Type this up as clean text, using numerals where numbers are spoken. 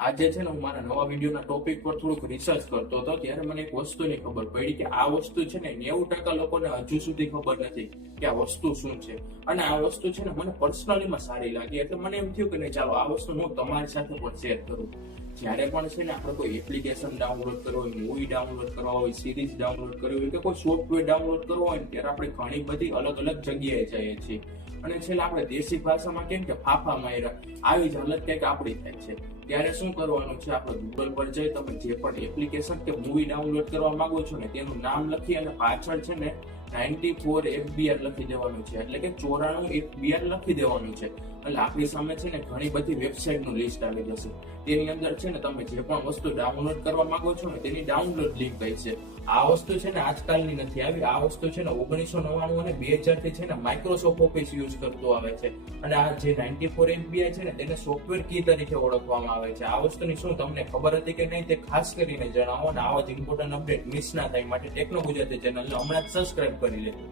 આજે છે ને હું મારા નવા વિડીયોના ટોપિક પર થોડુંક રિસર્ચ કરતો હતો ત્યારે મને એક વસ્તુની ખબર પડી કે આ વસ્તુ છે ને 90% લોકોને હજુ સુધી ખબર નથી કે આ વસ્તુ શું છે. અને આ વસ્તુ છે ને મને પર્સનલીમાં સારી લાગી એટલે મને એમ થયું કે નહીં ચાલો આ વસ્તુ હું તમારી સાથે પણ શેર કરું. જ્યારે પણ છે ને આપણે કોઈ એપ્લિકેશન ડાઉનલોડ કરવો હોય, મૂવી ડાઉનલોડ કરવા હોય, સિરીઝ ડાઉનલોડ કરવી હોય કે કોઈ સોફ્ટવેર ડાઉનલોડ કરવો હોય ત્યારે આપણે ઘણી બધી અલગ અલગ જગ્યાએ જઈએ છીએ. અને છેલ્લે આપણે દેશી ભાષામાં કેમ કે ફાફા માર્યા આવી જ હાલત કંઈક આપણી થાય છે. ત્યારે શું કરવાનું છે, આપણે ગૂગલ પર જઈ તમે જે પણ એપ્લિકેશન કે મૂવી ડાઉનલોડ કરવા માંગો છો ને તેનું નામ લખી અને પાછળ છે ને 94 FBR લખી દેવાનું છે, એટલે કે 94 FBR લખી દેવાનું છે. એટલે આપણી સામે છે ને ઘણી બધી વેબસાઇટ નું લિસ્ટ આવી જશે. તેની અંદર છે ને તમે જે પણ વસ્તુ ડાઉનલોડ કરવા માંગો છો ને તેની ડાઉનલોડ લિંક કઈ છે. આ વસ્તુ છે ને આજકાલની નથી આવી, આ વસ્તુ છે ને 1999 અને 2000 થી છે ને માઇક્રોસોફ્ટ ઓફિસ યુઝ કરતો આવે છે. અને આ જે 94 MBI છે ને તેને સોફ્ટવેર કી તરીકે ઓળખવામાં આવે છે. આ વસ્તુની શું તમને ખબર હતી કે નહીં તે ખાસ કરીને જણાવો. અને આવા જ ઇમ્પોર્ટન્ટ અપડેટ મિસ ના થાય માટે ટેકનો ગુજરાતી ચેનલને હમણાં જ સબસ્ક્રાઇબ કરી લેજો.